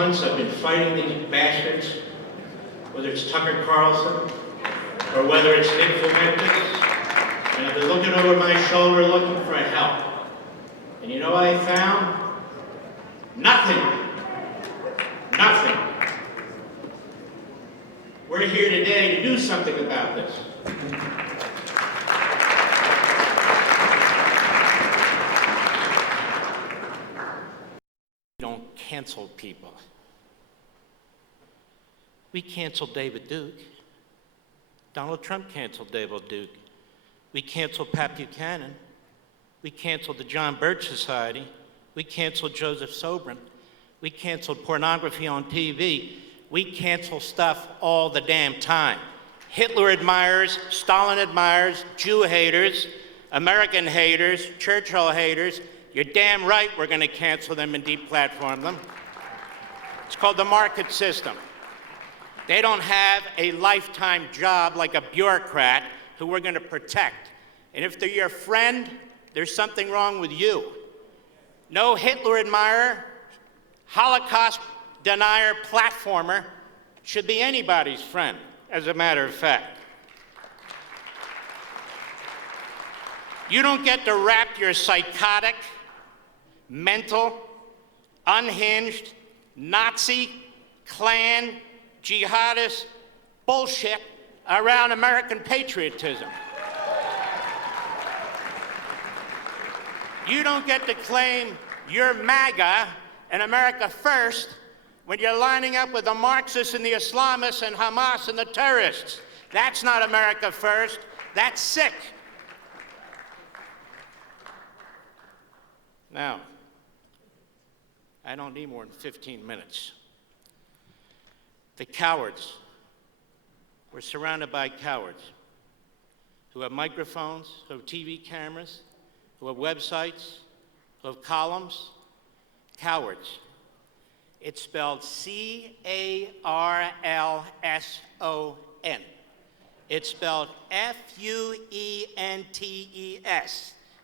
months I've been fighting these bastards, whether it's Tucker Carlson or whether it's Nick Fuentes, and I've been looking over my shoulder looking for help. And you know what I found? Nothing. Nothing. We're here today to do something about this. We don't cancel people. We canceled David Duke. Donald Trump canceled David Duke. We canceled Pat Buchanan. We canceled the John Birch Society. We canceled Joseph Sobran. We canceled pornography on TV. We cancel stuff all the damn time. Hitler admirers, Stalin admirers, Jew haters, American haters, Churchill haters. You're damn right we're going to cancel them and deplatform them. It's called the market system. They don't have a lifetime job like a bureaucrat who we're going to protect. And if they're your friend, there's something wrong with you. No Hitler admirer, Holocaust denier, platformer should be anybody's friend, as a matter of fact. You don't get to wrap your psychotic, mental, unhinged, Nazi, Klan, jihadist bullshit around American patriotism. You don't get to claim you're MAGA and America first when you're lining up with the Marxists and the Islamists and Hamas and the terrorists. That's not America first. That's sick. Now, I don't need more than 15 minutes. The cowards. We're surrounded by cowards who have microphones, who have TV cameras, who have websites, who have columns. Cowards. It's spelled C-A-R-L-S-O-N. It's spelled F-U-E-N-T-E-S.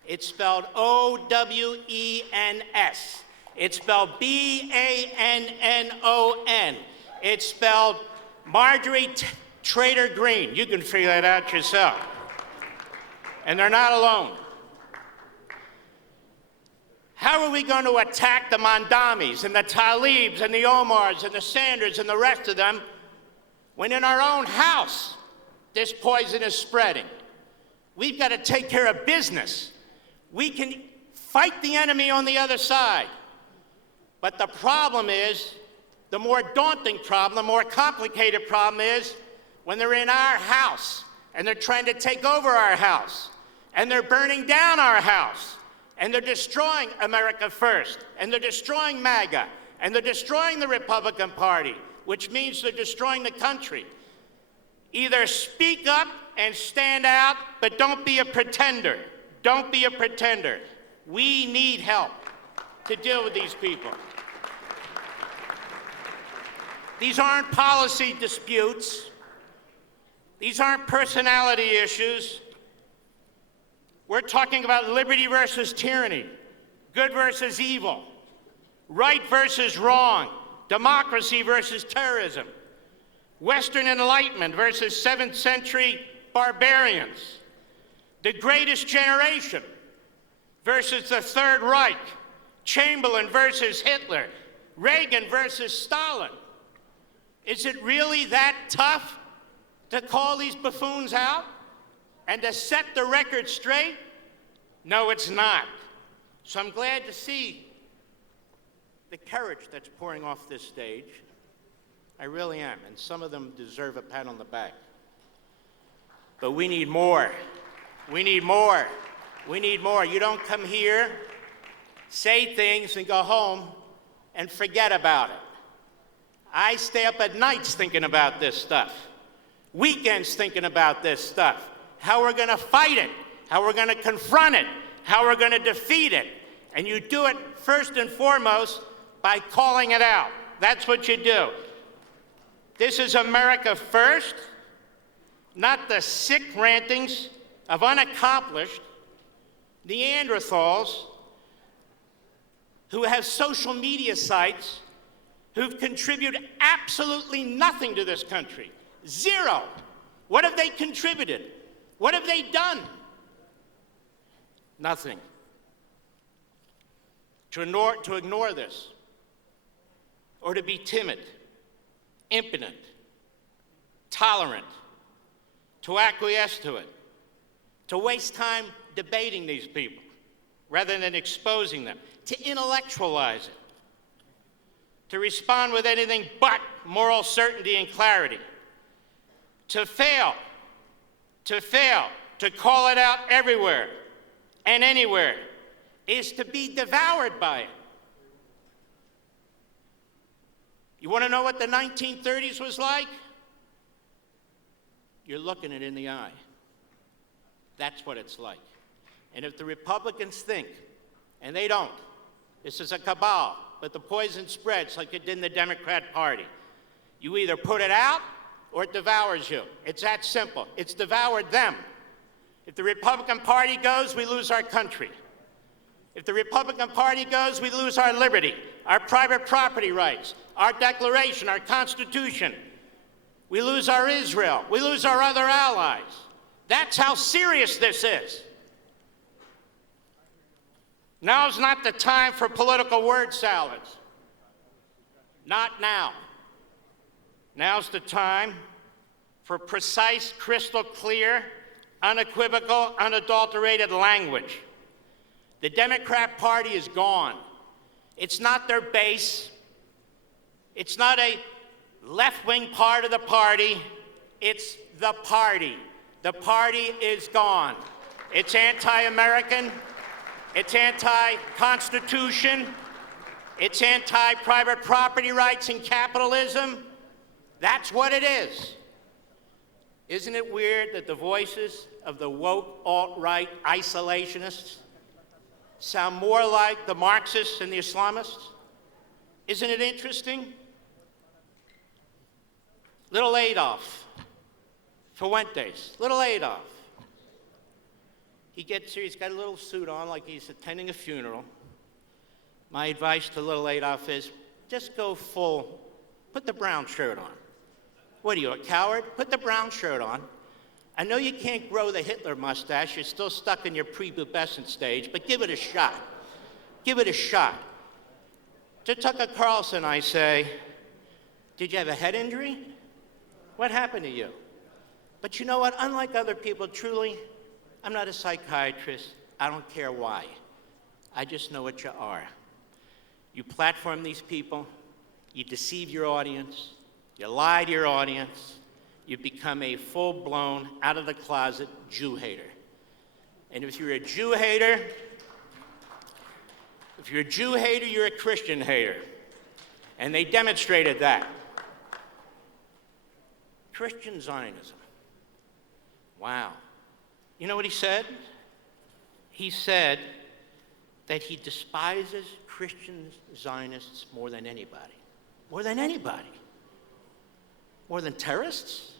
It's spelled O-W-E-N-S. It's spelled B-A-N-N-O-N. It's spelled Marjorie Trader Green. You can figure that out yourself. And they're not alone. How are we going to attack the Mandamis and the Talibs and the Omars and the Sanders and the rest of them when in our own house this poison is spreading? We've got to take care of business. We can fight the enemy on the other side. But the problem is, the more daunting problem, the more complicated problem is when they're in our house and they're trying to take over our house and they're burning down our house. And they're destroying America First, and they're destroying MAGA, and they're destroying the Republican Party, which means they're destroying the country. Either speak up and stand out, but don't be a pretender. Don't be a pretender. We need help to deal with these people. These aren't policy disputes. These aren't personality issues. We're talking about liberty versus tyranny, good versus evil, right versus wrong, democracy versus terrorism, Western Enlightenment versus 7th century barbarians, the greatest generation versus the Third Reich, Chamberlain versus Hitler, Reagan versus Stalin. Is it really that tough to call these buffoons out? And to set the record straight? No, it's not. So I'm glad to see the courage that's pouring off this stage. I really am, and some of them deserve a pat on the back. But we need more. We need more. We need more. You don't come here, say things, and go home and forget about it. I stay up at nights thinking about this stuff, weekends thinking about this stuff. How we're going to fight it, how we're going to confront it, how we're going to defeat it. And you do it first and foremost by calling it out. That's what you do. This is America first, not the sick rantings of unaccomplished Neanderthals who have social media sites, who've contributed absolutely nothing to this country. Zero. What have they contributed? What have they done? Nothing. To ignore this, or to be timid, impotent, tolerant, to acquiesce to it, to waste time debating these people rather than exposing them, to intellectualize it, to respond with anything but moral certainty and clarity, to fail, to call it out everywhere and anywhere, is to be devoured by it. You want to know what the 1930s was like? You're looking it in the eye. That's what it's like. And if the Republicans think, and they don't, this is a cabal, but the poison spreads like it did in the Democrat Party. You either put it out or it devours you. It's that simple. It's devoured them. If the Republican Party goes, we lose our country. If the Republican Party goes, we lose our liberty, our private property rights, our Declaration, our Constitution. We lose our Israel. We lose our other allies. That's how serious this is. Now's not the time for political word salads. Not now. Now's the time for precise, crystal clear, unequivocal, unadulterated language. The Democrat Party is gone. It's not their base. It's not a left-wing part of the party. It's the party. The party is gone. It's anti-American. It's anti-Constitution. It's anti-private property rights and capitalism. That's what it is. Isn't it weird that the voices of the woke alt-right isolationists sound more like the Marxists and the Islamists? Isn't it interesting? Little Adolf Fuentes, little Adolf. He gets here, he's got a little suit on like he's attending a funeral. My advice to little Adolf is just go full, put the brown shirt on. What are you, a coward? Put the brown shirt on. I know you can't grow the Hitler mustache. You're still stuck in your prepubescent stage, but give it a shot. Give it a shot. To Tucker Carlson, I say, did you have a head injury? What happened to you? But you know what? Unlike other people, truly, I'm not a psychiatrist. I don't care why. I just know what you are. You platform these people. You deceive your audience. You lie to your audience. You become a full-blown, out-of-the-closet Jew hater. And if you're a Jew hater, you're a Christian hater. And they demonstrated that. Christian Zionism. Wow. You know what he said? He said that he despises Christian Zionists more than anybody. More than anybody. More than terrorists?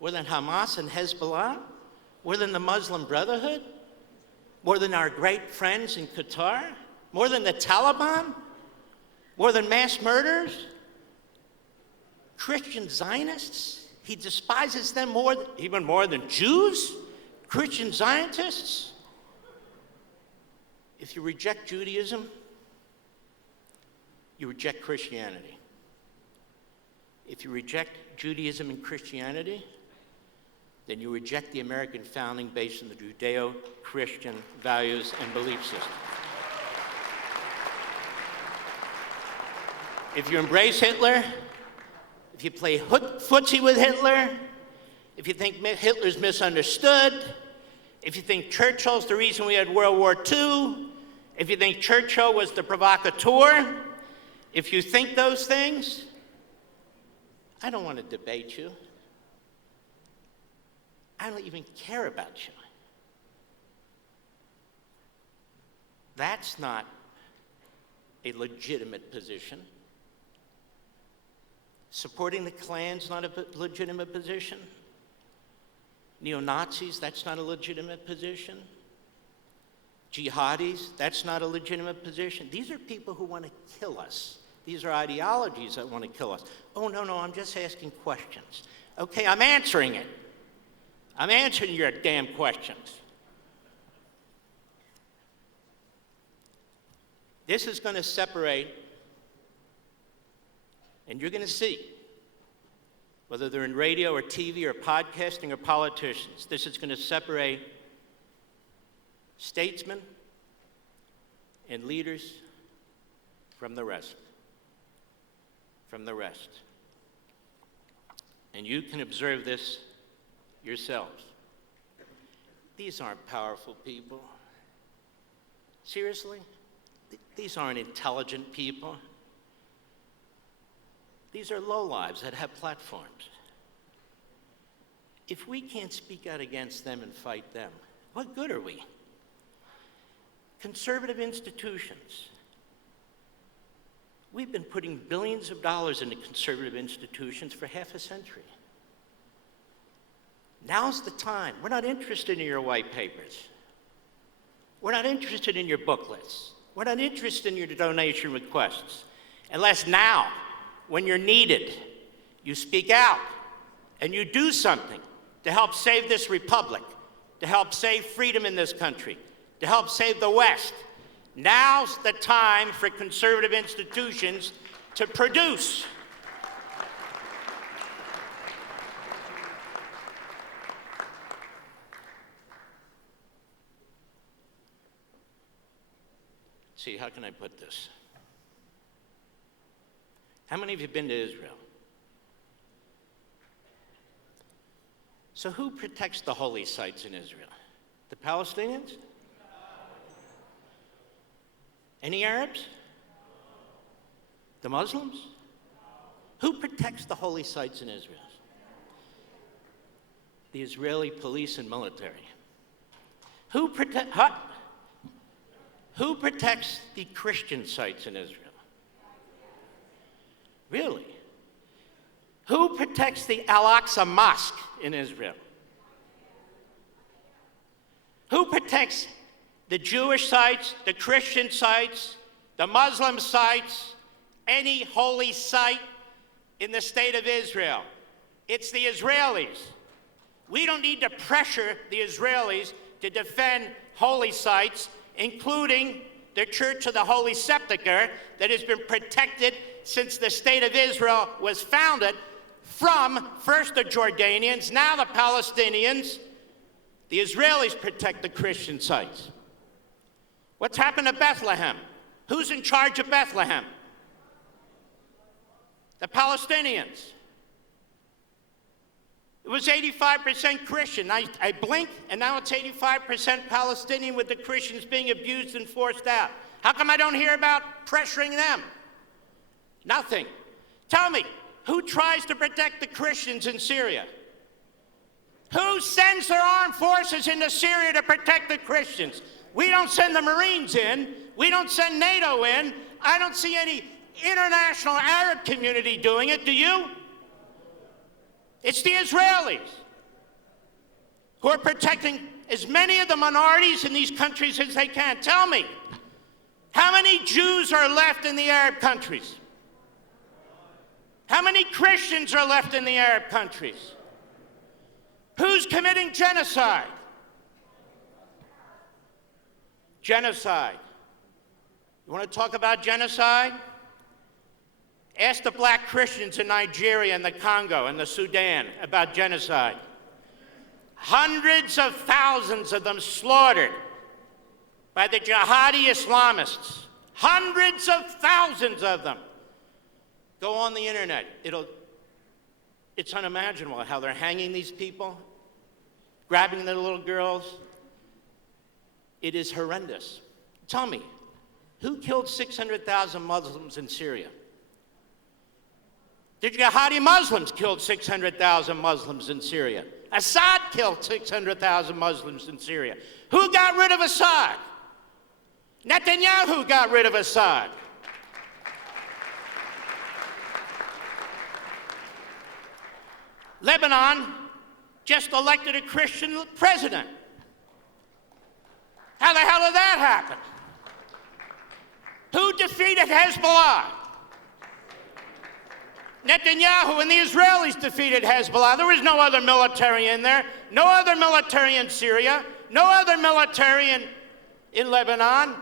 More than Hamas and Hezbollah? More than the Muslim Brotherhood? More than our great friends in Qatar? More than the Taliban? More than mass murders? Christian Zionists? He despises them even more than Jews? Christian Zionists? If you reject Judaism, you reject Christianity. If you reject Judaism and Christianity, then you reject the American founding based on the Judeo-Christian values and belief system. If you embrace Hitler, if you play footsie with Hitler, if you think Hitler's misunderstood, if you think Churchill's the reason we had World War II, if you think Churchill was the provocateur, if you think those things, I don't want to debate you. I don't even care about you. That's not a legitimate position. Supporting the Klan's not a legitimate position. Neo-Nazis, that's not a legitimate position. Jihadis, that's not a legitimate position. These are people who want to kill us. These are ideologies that want to kill us. Oh, no, I'm just asking questions. Okay, I'm answering it. I'm answering your damn questions. This is going to separate, and you're going to see, whether they're in radio or TV or podcasting or politicians, this is going to separate statesmen and leaders from the rest. From the rest. And you can observe this yourselves. These aren't powerful people. Seriously? These aren't intelligent people. These are lowlives that have platforms. If we can't speak out against them and fight them, what good are we? Conservative institutions. We've been putting billions of dollars into conservative institutions for half a century. Now's the time. We're not interested in your white papers. We're not interested in your booklets. We're not interested in your donation requests. Unless now, when you're needed, you speak out and you do something to help save this republic, to help save freedom in this country, to help save the West. Now's the time for conservative institutions to produce. See, how can I put this? How many of you have been to Israel? So who protects the holy sites in Israel? The Palestinians? Any Arabs? The Muslims? Who protects the holy sites in Israel? The Israeli police and military. Who protects the Christian sites in Israel? Really? Who protects the Al-Aqsa Mosque in Israel? Who protects the Jewish sites, the Christian sites, the Muslim sites, any holy site in the state of Israel? It's the Israelis. We don't need to pressure the Israelis to defend holy sites, including the Church of the Holy Sepulchre that has been protected since the state of Israel was founded from first the Jordanians, now the Palestinians. The Israelis protect the Christian sites. What's happened to Bethlehem? Who's in charge of Bethlehem? The Palestinians. It was 85% Christian. I blinked, and now it's 85% Palestinian, with the Christians being abused and forced out. How come I don't hear about pressuring them? Nothing. Tell me, who tries to protect the Christians in Syria? Who sends their armed forces into Syria to protect the Christians? We don't send the Marines in. We don't send NATO in. I don't see any international Arab community doing it. Do you? It's the Israelis who are protecting as many of the minorities in these countries as they can. Tell me, how many Jews are left in the Arab countries? How many Christians are left in the Arab countries? Who's committing genocide? Genocide. You want to talk about genocide? Ask the black Christians in Nigeria and the Congo and the Sudan about genocide. Hundreds of thousands of them slaughtered by the jihadi Islamists. Hundreds of thousands of them. Go on the internet. It's unimaginable how they're hanging these people, grabbing the little girls. It is horrendous. Tell me, who killed 600,000 Muslims in Syria? The jihadi Muslims killed 600,000 Muslims in Syria. Assad killed 600,000 Muslims in Syria. Who got rid of Assad? Netanyahu got rid of Assad. Lebanon just elected a Christian president. How the hell did that happen? Who defeated Hezbollah? Netanyahu and the Israelis defeated Hezbollah. There was no other military in there, no other military in Syria, no other military in Lebanon,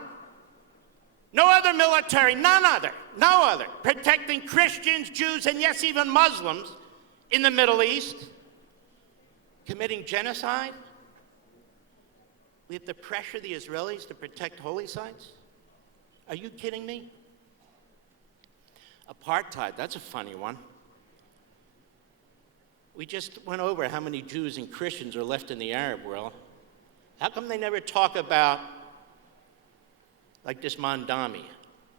no other military, no other, protecting Christians, Jews, and yes, even Muslims in the Middle East, committing genocide. We have to pressure the Israelis to protect holy sites? Are you kidding me? Apartheid, that's a funny one. We just went over how many Jews and Christians are left in the Arab world. How come they never talk about, like this Mandami?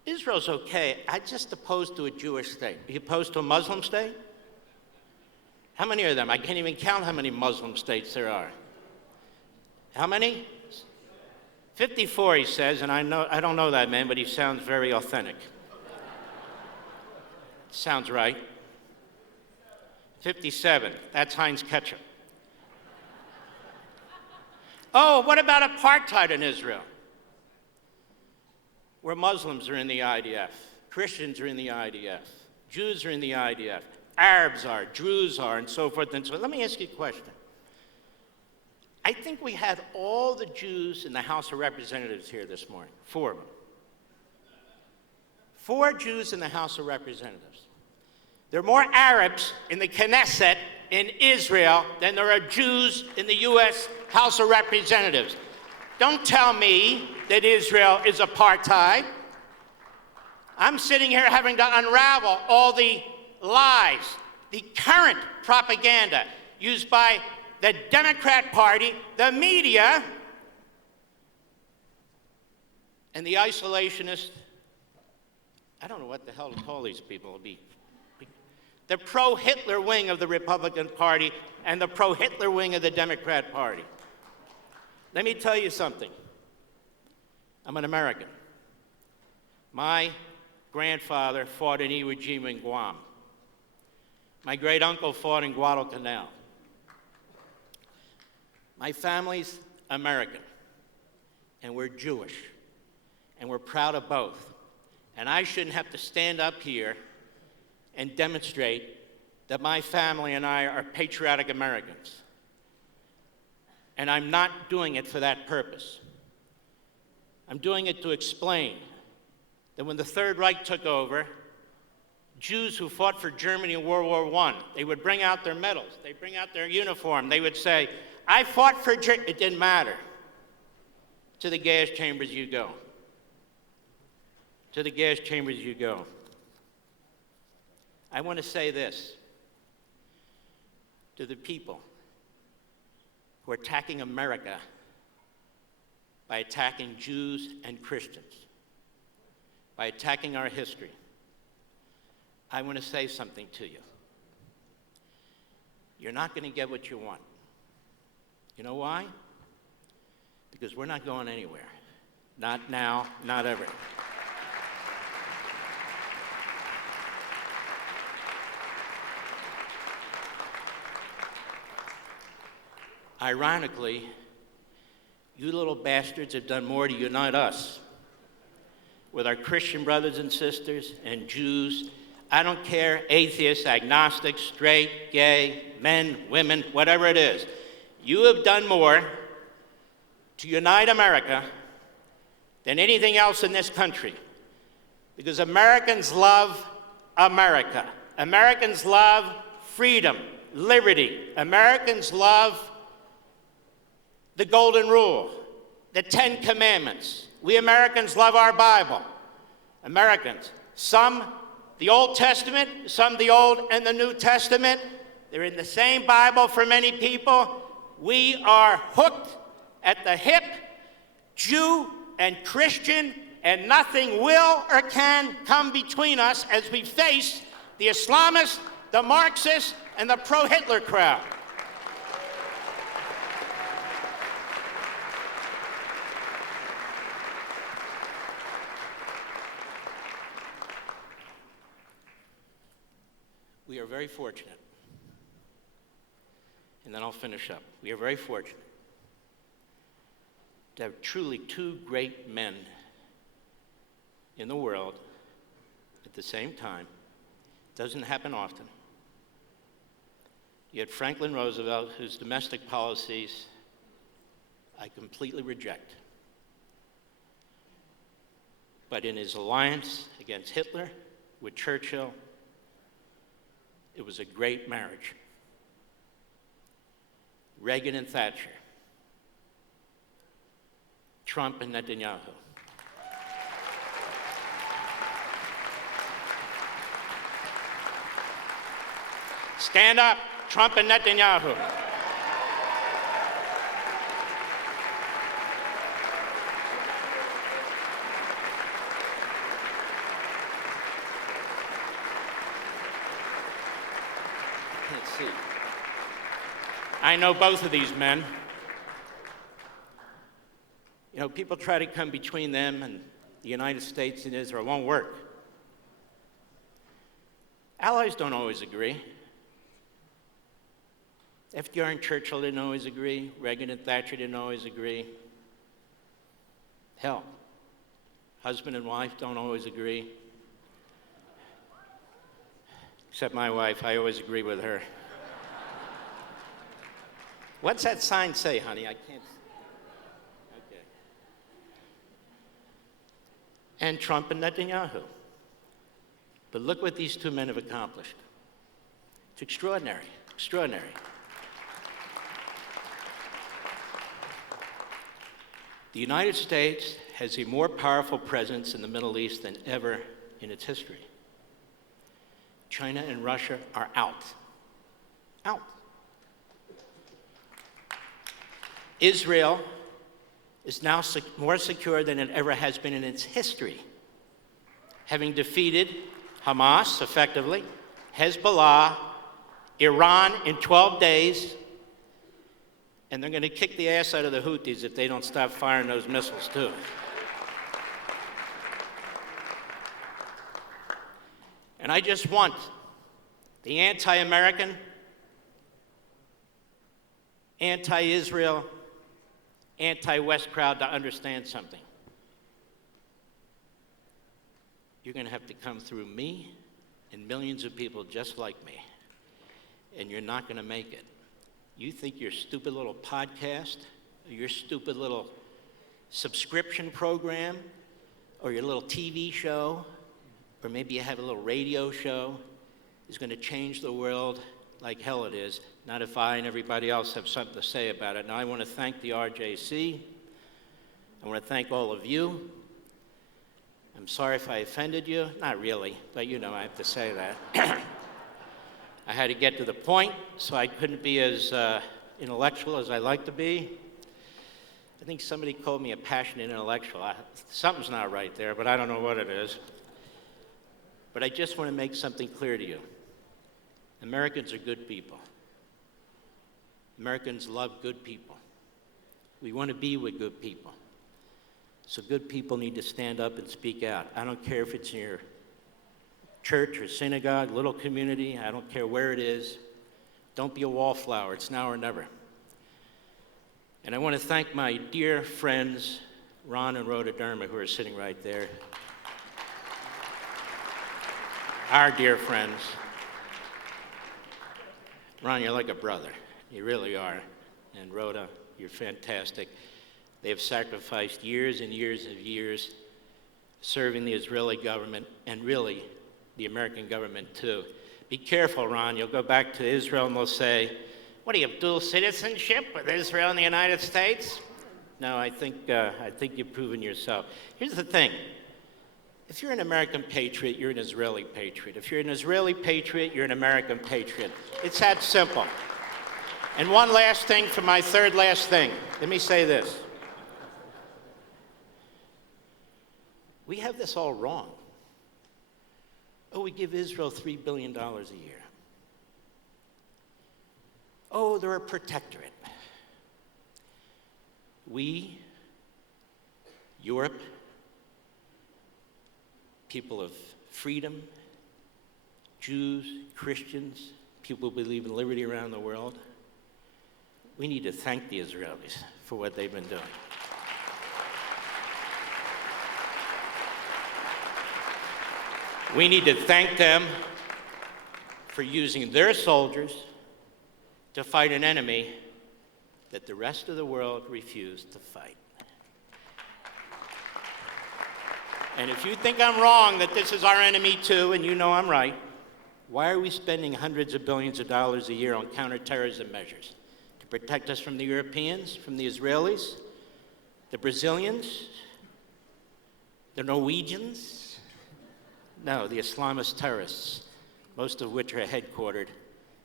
Israel's okay. I'm just opposed to a Jewish state. Are you opposed to a Muslim state? How many are them? I can't even count how many Muslim states there are. How many? 54, he says, and I don't know that man, but he sounds very authentic. Sounds right. 57, that's Heinz Ketchup. Oh, what about apartheid in Israel? Where Muslims are in the IDF, Christians are in the IDF, Jews are in the IDF, Arabs are, Druze are, and so forth and so on. Let me ask you a question. I think we had all the Jews in the House of Representatives here this morning, 4 of them. 4 Jews in the House of Representatives. There are more Arabs in the Knesset in Israel than there are Jews in the U.S. House of Representatives. Don't tell me that Israel is apartheid. I'm sitting here having to unravel all the lies, the current propaganda used by the Democrat Party, the media, and the isolationist, I don't know what the hell to call these people, the pro-Hitler wing of the Republican Party and the pro-Hitler wing of the Democrat Party. Let me tell you something. I'm an American. My grandfather fought in Iwo Jima in Guam. My great-uncle fought in Guadalcanal. My family's American, and we're Jewish, and we're proud of both. And I shouldn't have to stand up here and demonstrate that my family and I are patriotic Americans. And I'm not doing it for that purpose. I'm doing it to explain that when the Third Reich took over, Jews who fought for Germany in World War I, they would bring out their medals, they'd bring out their uniform, they would say, I fought for Germany. It didn't matter. To the gas chambers you go. To the gas chambers you go. I want to say this to the people who are attacking America by attacking Jews and Christians, by attacking our history. I want to say something to you. You're not going to get what you want. You know why? Because we're not going anywhere. Not now, not ever. Ironically, you little bastards have done more to unite us with our Christian brothers and sisters and Jews. I don't care, atheists, agnostics, straight, gay, men, women, whatever it is. You have done more to unite America than anything else in this country. Because Americans love America. Americans love freedom, liberty. Americans love the Golden Rule, the 10 Commandments. We Americans love our Bible. Americans, some the Old Testament, some the Old and the New Testament. They're in the same Bible for many people. We are hooked at the hip, Jew and Christian, and nothing will or can come between us as we face the Islamists, the Marxists, and the pro-Hitler crowd. We are very fortunate, and then I'll finish up. We are very fortunate to have truly 2 great men in the world at the same time Doesn't happen often. You had Franklin Roosevelt, whose domestic policies I completely reject. But in his alliance against Hitler with Churchill, it was a great marriage. Reagan and Thatcher, Trump and Netanyahu. Stand up, Trump and Netanyahu. Let's see. I know both of these men. You know, people try to come between them and the United States and Israel. It won't work. Allies don't always agree. FDR and Churchill didn't always agree. Reagan and Thatcher didn't always agree. Hell, husband and wife don't always agree. Except my wife, I always agree with her. What's that sign say, honey? I can't. Okay. And Trump and Netanyahu. But look what these two men have accomplished. It's extraordinary, extraordinary. The United States has a more powerful presence in the Middle East than ever in its history. China and Russia are out. Out. Israel is now more secure than it ever has been in its history, having defeated Hamas effectively, Hezbollah, Iran in 12 days, and they're going to kick the ass out of the Houthis if they don't stop firing those missiles too. And I just want the anti-American, anti-Israel, anti-West crowd to understand something. You're going to have to come through me and millions of people just like me, and you're not going to make it. You think your stupid little podcast, or your stupid little subscription program, or your little TV show, or maybe you have a little radio show, is going to change the world like hell it is, not if I and everybody else have something to say about it. Now, I want to thank the RJC. I want to thank all of you. I'm sorry if I offended you. Not really, but you know I have to say that. I had to get to the point, so I couldn't be as intellectual as I like to be. I think somebody called me a passionate intellectual. Something's not right there, but I don't know what it is. But I just want to make something clear to you. Americans are good people. Americans love good people. We want to be with good people. So good people need to stand up and speak out. I don't care if it's in your church or synagogue, little community, I don't care where it is. Don't be a wallflower, it's now or never. And I want to thank my dear friends, Ron and Rhoda Dermott, who are sitting right there. Our dear friends. Ron, you're like a brother. You really are. And Rhoda, you're fantastic. They have sacrificed years and years and years serving the Israeli government and really the American government too. Be careful, Ron. You'll go back to Israel and they'll say, what do you have, dual citizenship with Israel and the United States? No, I think you've proven yourself. Here's the thing. If you're an American patriot, you're an Israeli patriot. If you're an Israeli patriot, you're an American patriot. It's that simple. And one last thing for my third last thing. Let me say this. We have this all wrong. Oh, we give Israel $3 billion a year. Oh, they're a protectorate. We, Europe, people of freedom, Jews, Christians, people who believe in liberty around the world, we need to thank the Israelis for what they've been doing. We need to thank them for using their soldiers to fight an enemy that the rest of the world refused to fight. And if you think I'm wrong, that this is our enemy too, and you know I'm right, why are we spending hundreds of billions of dollars a year on counterterrorism measures? To protect us from the Europeans, from the Israelis, the Brazilians, the Norwegians? No, the Islamist terrorists, most of which are headquartered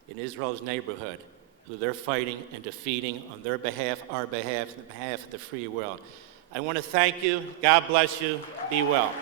in Israel's neighborhood, who they're fighting and defeating on their behalf, our behalf, and the behalf of the free world. I want to thank you. God bless you. Be well.